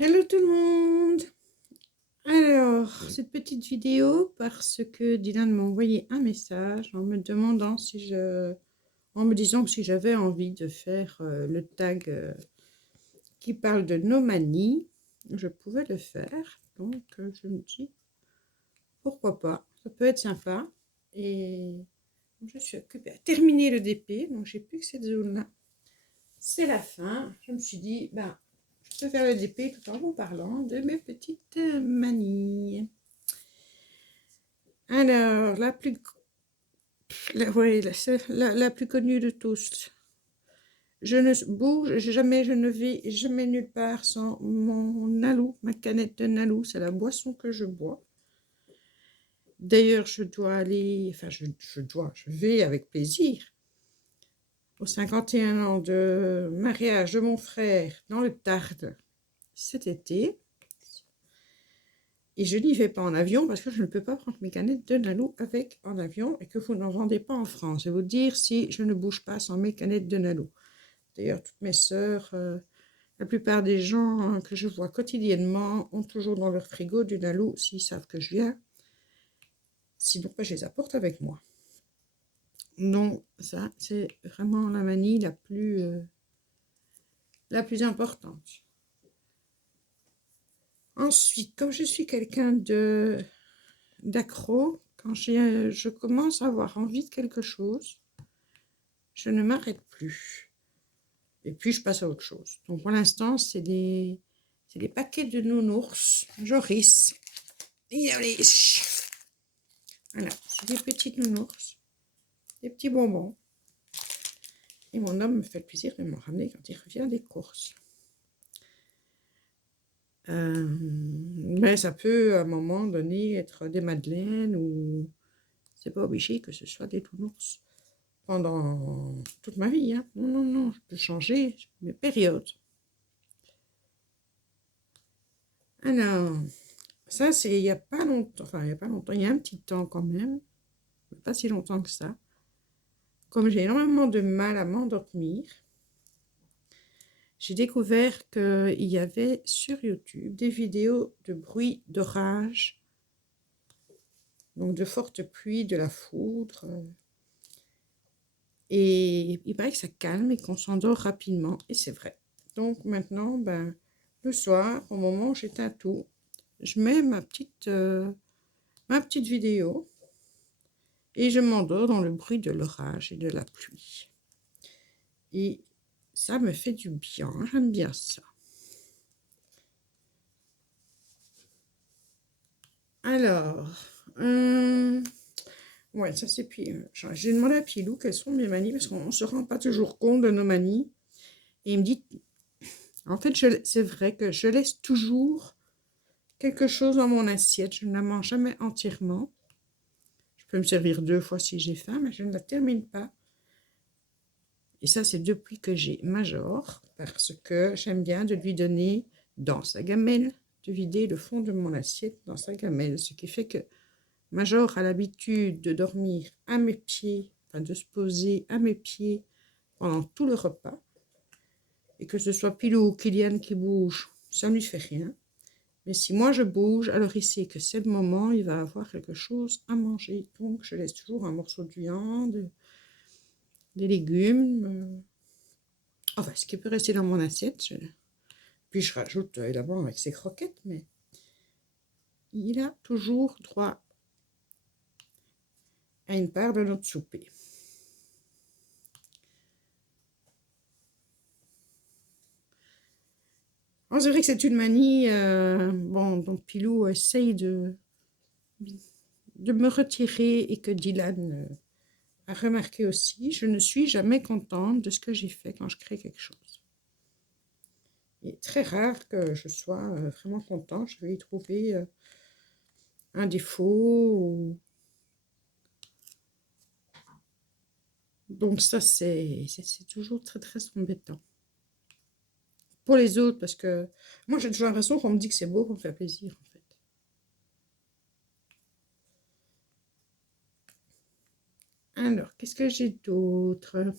Hello tout le monde! Alors, cette petite vidéo parce que Dylan m'a envoyé un message en me demandant en me disant que si j'avais envie de faire le tag qui parle de nos manies, je pouvais le faire. Donc, je me dis, pourquoi pas? Ça peut être sympa. Et je suis occupée à terminer le DP, donc j'ai plus que cette zone-là. C'est la fin. Je me suis dit, je peux faire le DP tout en vous parlant de mes petites manies. Alors, la plus connue de tous. Je ne bouge jamais, je ne vais jamais nulle part sans mon Nalou, ma canette de Nalou. C'est la boisson que je bois. D'ailleurs, je vais avec plaisir aux 51 ans de mariage de mon frère dans le Tarn cet été. Et je n'y vais pas en avion parce que je ne peux pas prendre mes canettes de Nalou avec en avion et que vous n'en vendez pas en France. Je vais vous dire si je ne bouge pas sans mes canettes de Nalou. D'ailleurs, toutes mes sœurs, la plupart des gens que je vois quotidiennement ont toujours dans leur frigo du Nalou s'ils savent que je viens. Sinon, je les apporte avec moi. Donc, ça, c'est vraiment la manie la plus importante. Ensuite, comme je suis quelqu'un d'accro, quand je commence à avoir envie de quelque chose, je ne m'arrête plus. Et puis, je passe à autre chose. Donc, pour l'instant, c'est des paquets de nounours Joris. Voilà, c'est des petites nounours, des petits bonbons. Et mon homme me fait le plaisir de m'en ramener quand il revient des courses. Mais ça peut, à un moment donné, être des madeleines ou c'est pas obligé que ce soit des nounours pendant toute ma vie. Hein. Non, non, non, je peux changer mes périodes. Alors, ça, c'est il n'y a pas longtemps, il y a un petit temps quand même, mais pas si longtemps que ça. Comme j'ai énormément de mal à m'endormir, j'ai découvert qu'il y avait sur YouTube des vidéos de bruit d'orage, donc de fortes pluies, de la foudre. Et il paraît que ça calme et qu'on s'endort rapidement, et c'est vrai. Donc maintenant, le soir, au moment où j'éteins tout, je mets ma petite vidéo et je m'endors dans le bruit de l'orage et de la pluie. Et ça me fait du bien, j'aime bien ça. Alors, ouais, ça c'est puis. J'ai demandé à Pilou quelles sont mes manies parce qu'on ne se rend pas toujours compte de nos manies. Et il me dit, en fait, c'est vrai que je laisse toujours quelque chose dans mon assiette. Je ne la mange jamais entièrement. Je peux me servir 2 fois si j'ai faim, mais je ne la termine pas. Et ça, c'est depuis que j'ai Major, parce que j'aime bien de lui donner dans sa gamelle, de vider le fond de mon assiette dans sa gamelle. Ce qui fait que Major a l'habitude de dormir à mes pieds, enfin de se poser à mes pieds pendant tout le repas. Et que ce soit Pilou ou Kylian qui bouge, ça ne lui fait rien. Mais si moi je bouge, alors il sait que c'est le moment, il va avoir quelque chose à manger. Donc je laisse toujours un morceau de viande, des légumes, enfin ce qui peut rester dans mon assiette. Puis je rajoute évidemment avec ses croquettes, mais il a toujours droit à une part de notre souper. Alors, c'est vrai que c'est une manie, donc Pilou essaye de me retirer et que Dylan a remarqué aussi. Je ne suis jamais contente de ce que j'ai fait quand je crée quelque chose. Il est très rare que je sois vraiment contente. Je vais y trouver un défaut. Donc ça, c'est toujours très, très embêtant. Pour les autres, parce que moi, j'ai toujours l'impression qu'on me dit que c'est beau pour me faire plaisir, en fait. Alors, qu'est-ce que j'ai d'autre?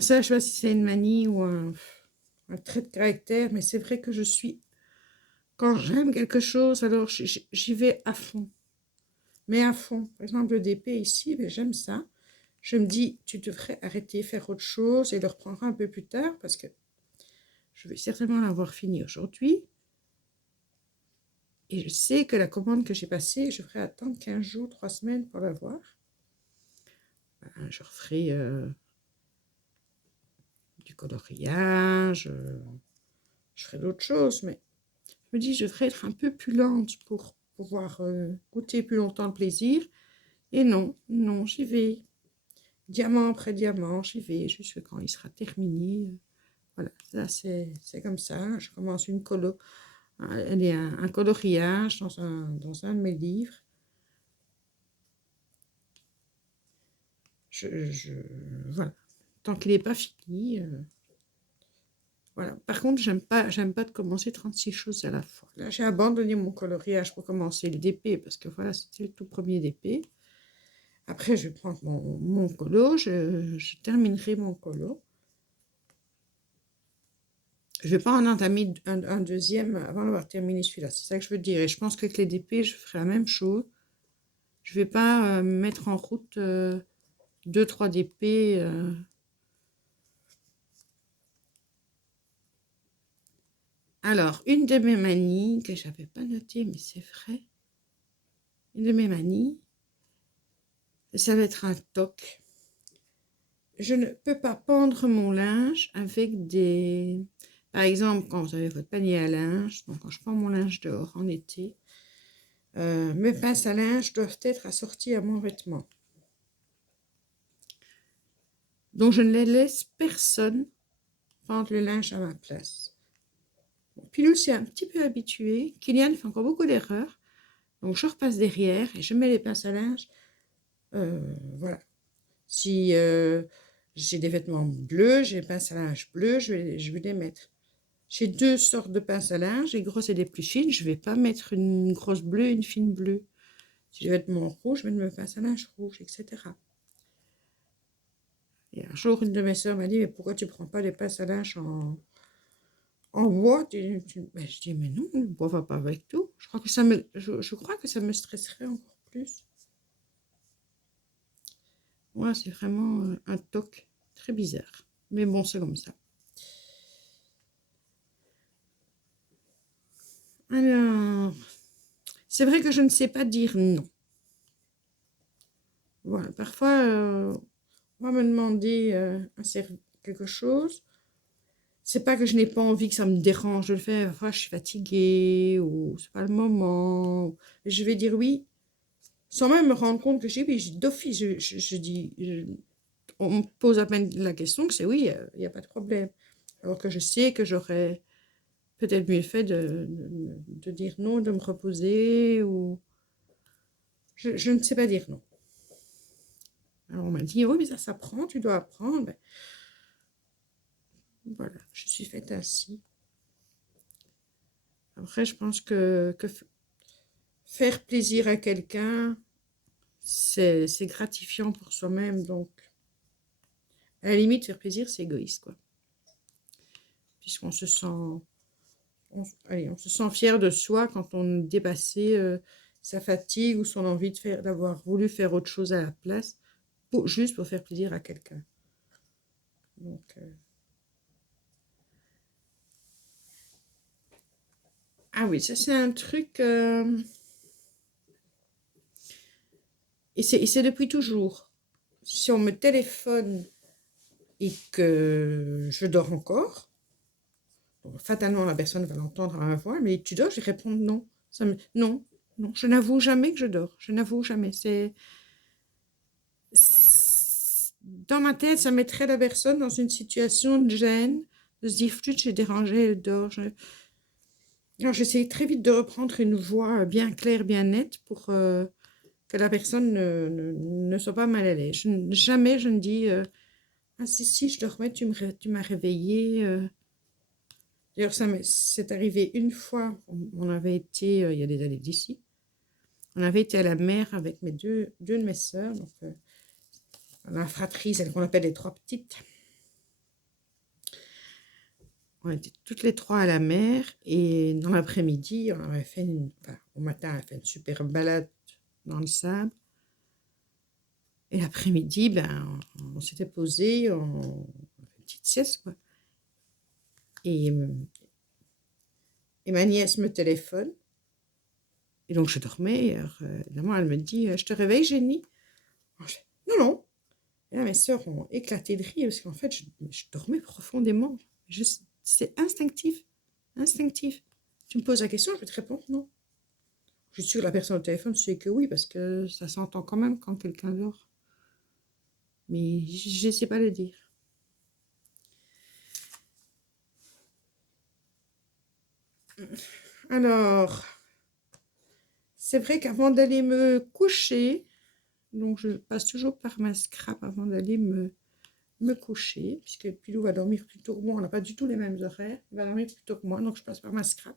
Ça, je sais pas si c'est une manie ou un trait de caractère, mais c'est vrai que je suis... Quand j'aime quelque chose, alors j'y vais à fond. Mais à fond. Par exemple, le DP ici, ben, j'aime ça. Je me dis, tu devrais arrêter, faire autre chose et le reprendre un peu plus tard parce que je vais certainement l'avoir fini aujourd'hui. Et je sais que la commande que j'ai passée, je ferai attendre 15 jours, 3 semaines pour l'avoir. Je referai du coloriage, je ferai d'autres choses, mais je me dis, je devrais être un peu plus lente pour pouvoir goûter plus longtemps le plaisir. Et non, non, j'y vais. Diamant après diamant, j'y vais jusqu'à quand il sera terminé. Voilà, là c'est comme ça. Je commence une colo, un coloriage dans un de mes livres. Voilà. Tant qu'il n'est pas fini. Voilà. Par contre, j'aime pas de commencer 36 choses à la fois. Là, j'ai abandonné mon coloriage pour commencer le DP parce que voilà, c'était le tout premier DP. Après, je vais prendre mon colo, je terminerai mon colo. Je ne vais pas en entamer un deuxième avant d'avoir terminé celui-là. C'est ça que je veux dire. Et je pense qu'avec les DP, je ferai la même chose. Je ne vais pas mettre en route 2-3 DP. Alors, une de mes manies que je n'avais pas notée, mais c'est vrai. Une de mes manies, ça va être un toc. Je ne peux pas pendre mon linge avec des... Par exemple, quand vous avez votre panier à linge, donc quand je prends mon linge dehors en été, mes pinces à linge doivent être assorties à mon vêtement. Donc je ne les laisse personne pendre le linge à ma place. Pilou s'est un petit peu habitué. Kylian fait encore beaucoup d'erreurs. Donc je repasse derrière et je mets les pinces à linge. Voilà. Si j'ai des vêtements bleus, j'ai des pinces à linge bleues, je vais les mettre. J'ai 2 sortes de pinces à linge, les grosses et les plus fines. Je ne vais pas mettre une grosse bleue et une fine bleue. Si j'ai des vêtements rouges, je mets mes pinces à linge rouges, etc. Et un jour, une de mes sœurs m'a dit, mais pourquoi tu ne prends pas les pinces à linge en bois? Ben, je dis, mais non, le bois ne va pas avec tout. Je crois que ça me stresserait encore plus. Moi, c'est vraiment un toc très bizarre. Mais bon, c'est comme ça. Alors, c'est vrai que je ne sais pas dire non. Voilà, parfois, on va me demander quelque chose. C'est pas que je n'ai pas envie, que ça me dérange de le faire. Parfois, je suis fatiguée ou c'est pas le moment. Je vais dire oui, sans même me rendre compte que j'ai oui. D'office, je dis, on me pose à peine la question que c'est oui, il n'y a pas de problème. Alors que je sais que j'aurais peut-être mieux fait de dire non, de me reposer ou... Je ne sais pas dire non. Alors on m'a dit, oui, mais ça s'apprend, tu dois apprendre. Ben, voilà, je suis faite ainsi. Après, je pense que faire plaisir à quelqu'un, c'est gratifiant pour soi-même. Donc, à la limite, faire plaisir, c'est égoïste, quoi. Puisqu'on se sent... on se sent fier de soi quand on dépasse sa fatigue ou son envie d'avoir voulu faire autre chose à la place, juste pour faire plaisir à quelqu'un. Donc, ah oui, ça c'est un truc... Et c'est depuis toujours. Si on me téléphone et que je dors encore, bon, fatalement la personne va l'entendre à ma voix, mais tu dors, je vais répondre non. Non, non, je n'avoue jamais que je dors. Je n'avoue jamais. Dans ma tête, ça mettrait la personne dans une situation de gêne, de se dire, flûte, j'ai dérangé, elle dort. Alors, j'essaie très vite de reprendre une voix bien claire, bien nette pour que la personne ne soit pas mal à l'aise. Jamais je ne dis ah si, je dormais, tu m'as réveillée. D'ailleurs, c'est arrivé une fois. On avait été, il y a des années d'ici, on avait été à la mer avec deux de mes sœurs, donc la fratrie, celle qu'on appelle les 3 petites. On était toutes les trois à la mer et dans l'après-midi, on avait fait au matin, on a fait une super balade dans le sable. Et l'après-midi, ben, on s'était posé, on a fait une petite sieste, quoi. Et, et ma nièce me téléphone. Et donc, je dormais. Alors, évidemment, elle me dit, je te réveille, Jenny? Alors, je fais, non, non. Et là, mes sœurs ont éclaté de rire parce qu'en fait, je dormais profondément. C'est instinctif. Instinctif. Tu me poses la question, je vais te répondre non. Je suis sûre que la personne au téléphone sait que oui, parce que ça s'entend quand même quand quelqu'un dort. Mais je ne sais pas le dire. Alors, c'est vrai qu'avant d'aller me coucher, donc je passe toujours par ma scrap avant d'aller me coucher, puisque Pilou va dormir plus tôt que moi, on n'a pas du tout les mêmes horaires, il va dormir plus tôt que moi, donc je passe par ma scrap.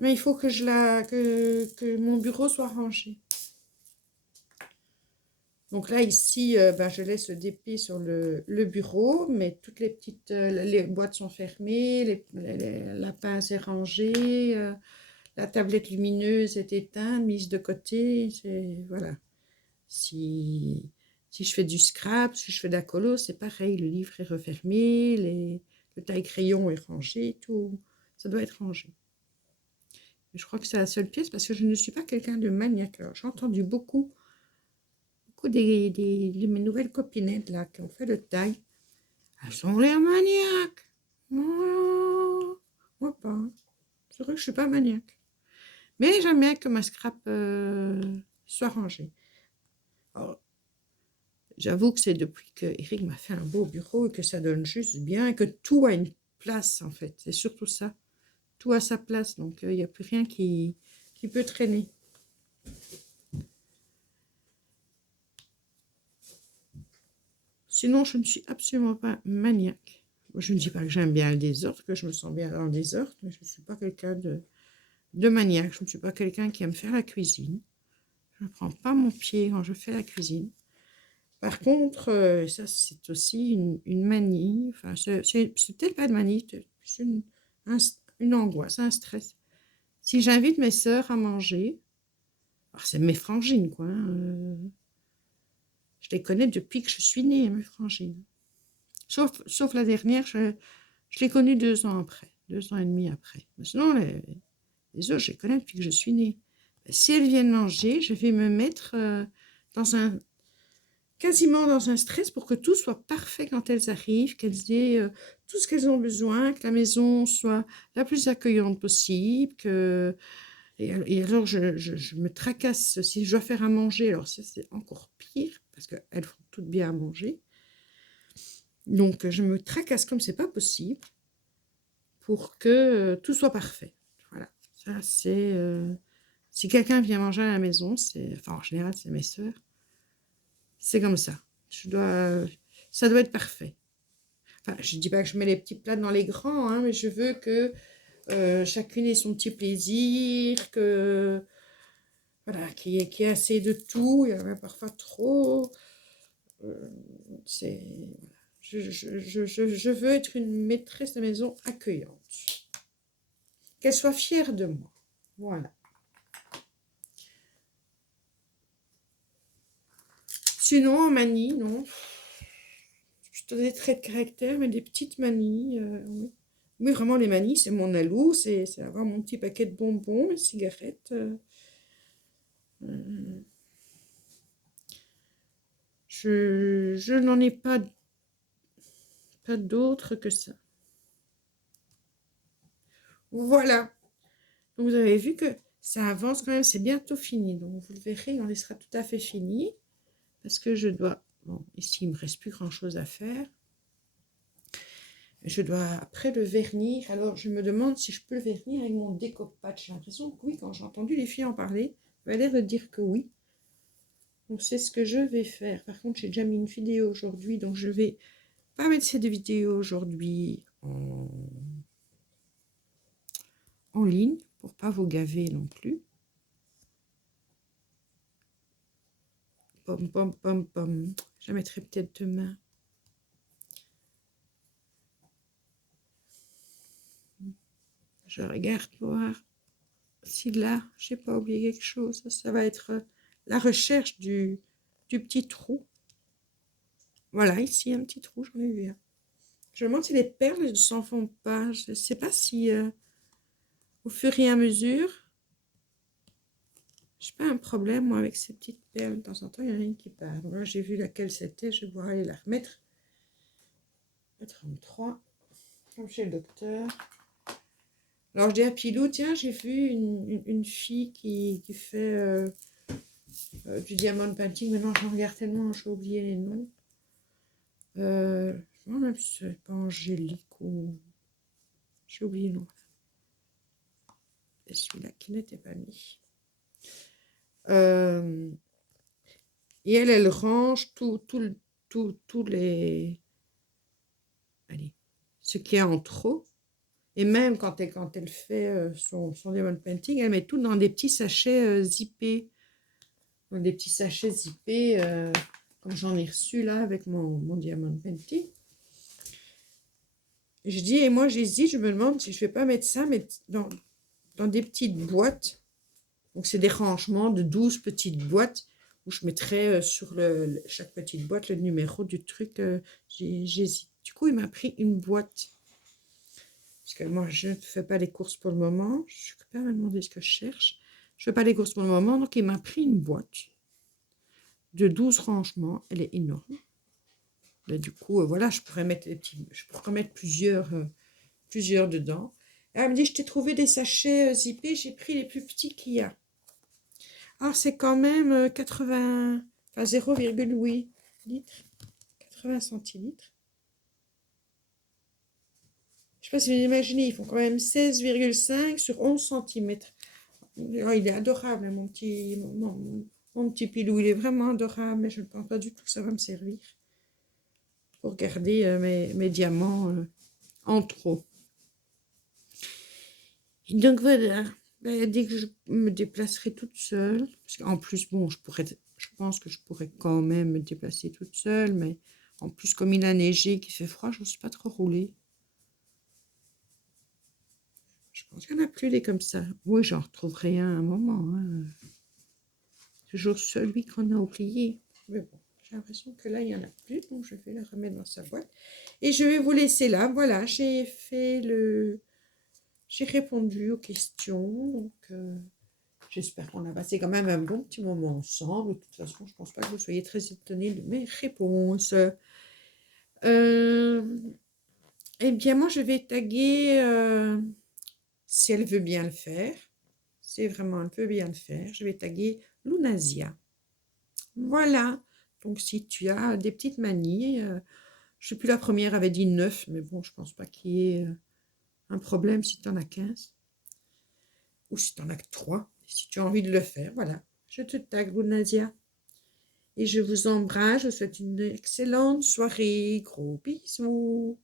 Mais il faut que, que mon bureau soit rangé. Donc là, ici, ben, je laisse le DP sur le bureau, mais toutes les petites les boîtes sont fermées, la pince est rangée, la tablette lumineuse est éteinte, mise de côté. Voilà. Si je fais du scrap, si je fais de la colo, c'est pareil. Le livre est refermé, le taille-crayon est rangé, tout. Ça doit être rangé. Je crois que c'est la seule pièce parce que je ne suis pas quelqu'un de maniaque. Alors, j'ai entendu beaucoup de mes nouvelles copinettes là, qui ont fait le taille. Elles ont l'air maniaques. Moi pas. C'est vrai que je suis pas maniaque. Mais j'aime bien que ma scrap soit rangée. Alors, j'avoue que c'est depuis que Eric m'a fait un beau bureau et que ça donne juste bien et que tout a une place en fait. C'est surtout ça. Tout a sa place, donc il n'y a plus rien qui peut traîner. Sinon, je ne suis absolument pas maniaque. Je ne dis pas que j'aime bien le désordre, que je me sens bien dans le désordre, mais je ne suis pas quelqu'un de maniaque. Je ne suis pas quelqu'un qui aime faire la cuisine. Je ne prends pas mon pied quand je fais la cuisine. Par contre, ça c'est aussi une manie, enfin c'est peut-être pas de manie, c'est une angoisse, un stress. Si j'invite mes sœurs à manger, alors c'est mes frangines quoi, je les connais depuis que je suis née, mes frangines. Sauf la dernière, je l'ai connue 2 ans après, 2 ans et demi après. Mais sinon, les autres, je les connais depuis que je suis née. Si elles viennent manger, je vais me mettre quasiment dans un stress pour que tout soit parfait quand elles arrivent, qu'elles aient tout ce qu'elles ont besoin, que la maison soit la plus accueillante possible. Et alors, je me tracasse si je dois faire à manger. Alors, ça, c'est encore pire parce qu'elles font toutes bien à manger. Donc, je me tracasse comme c'est pas possible pour que tout soit parfait. Voilà. Ça, c'est... si quelqu'un vient manger à la maison, enfin, en général, c'est mes sœurs, c'est comme ça. Ça doit être parfait. Enfin, je ne dis pas que je mets les petits plats dans les grands, hein, mais je veux que chacune ait son petit plaisir, que voilà, qu'il y ait assez de tout. Il y en a parfois trop. C'est je veux être une maîtresse de maison accueillante. Qu'elle soit fière de moi. Voilà. Sinon, en manie, non. Plutôt des traits de caractère, mais des petites manies, oui. Oui, vraiment, les manies, c'est mon alou, c'est avoir mon petit paquet de bonbons, mes cigarettes. Je n'en ai pas d'autre que ça. Voilà. Donc, vous avez vu que ça avance quand même, c'est bientôt fini. Donc, vous le verrez, on sera tout à fait fini. Parce que je dois... Bon, ici, il ne me reste plus grand-chose à faire. Je dois après le vernir. Alors, je me demande si je peux le vernir avec mon découpage. J'ai l'impression que oui, quand j'ai entendu les filles en parler, ça a l'air de dire que oui. Donc, c'est ce que je vais faire. Par contre, j'ai déjà mis une vidéo aujourd'hui, donc je vais pas mettre cette vidéo aujourd'hui en ligne pour pas vous gaver non plus. Pom, pom, pom, pom. Je la mettrai peut-être demain. Je regarde pour voir si là, j'ai pas oublié quelque chose. Ça va être la recherche du petit trou. Voilà, ici, un petit trou, j'en ai vu un. Je me demande si les perles ne s'en font pas. Je ne sais pas si, au fur et à mesure, je n'ai pas un problème, moi, avec ces petites perles. De temps en temps, il y en a une qui part. Donc là, j'ai vu laquelle c'était. Je vais pouvoir aller la remettre. 33, comme chez le docteur. Alors, je dis à Pilou, tiens, j'ai vu une fille qui fait du diamond painting. Maintenant, je regarde tellement, j'ai oublié les noms. Je me demande même si c'est pas Angélique ou... J'ai oublié le nom. Et celui-là qui n'était pas mis. Et elle range tous les... Allez, ce qu'il y a en trop. Et même quand elle fait son diamond painting, elle met tout dans des petits sachets zippés. Dans des petits sachets zippés, comme j'en ai reçu là avec mon diamond painting. Et je dis, et moi j'hésite, je me demande si je ne vais pas mettre ça, mais dans des petites boîtes. Donc c'est des rangements de 12 petites boîtes où je mettrai sur chaque petite boîte le numéro du truc. J'hésite. Du coup, il m'a pris une boîte. Parce que moi, je ne fais pas les courses pour le moment. Je ne suis pas à me demander ce que je cherche. Je ne fais pas les courses pour le moment. Donc, il m'a pris une boîte de 12 rangements. Elle est énorme. Là, du coup, voilà, je pourrais mettre plusieurs dedans. Et elle me dit, je t'ai trouvé des sachets zippés. J'ai pris les plus petits qu'il y a. Alors, c'est quand même 80, enfin 0,8 litres, 80 centilitres. Je ne sais pas si vous imaginez, ils font quand même 16,5 sur 11 centimètres. Oh, il est adorable, mon petit Pilou. Il est vraiment adorable, mais je ne pense pas du tout que ça va me servir pour garder mes diamants en trop. Donc voilà. Dès que je me déplacerai toute seule, parce qu'en plus, bon, je pense que je pourrais quand même me déplacer toute seule, mais en plus, comme il a neigé, qu'il fait froid, je ne suis pas trop rouler. Je pense qu'il n'y en a plus des comme ça. Oui, j'en retrouverai un à un moment. Hein. Toujours celui qu'on a oublié. Mais bon, j'ai l'impression que là, il n'y en a plus, donc je vais le remettre dans sa boîte. Et je vais vous laisser là. Voilà, j'ai répondu aux questions. Donc, j'espère qu'on a passé quand même un bon petit moment ensemble. De toute façon, je ne pense pas que vous soyez très étonnés de mes réponses. Eh bien, moi, je vais taguer, si elle veut bien le faire. Si vraiment elle veut bien le faire, je vais taguer Lunasia. Voilà. Donc, si tu as des petites manies, je ne sais plus, la première avait dit 9, mais bon, je ne pense pas qu'il y ait un problème si tu en as 15. Ou si tu en as que 3. Si tu as envie de le faire, voilà. Je te tague, Lunasia. Et je vous embrasse. Je vous souhaite une excellente soirée. Gros bisous.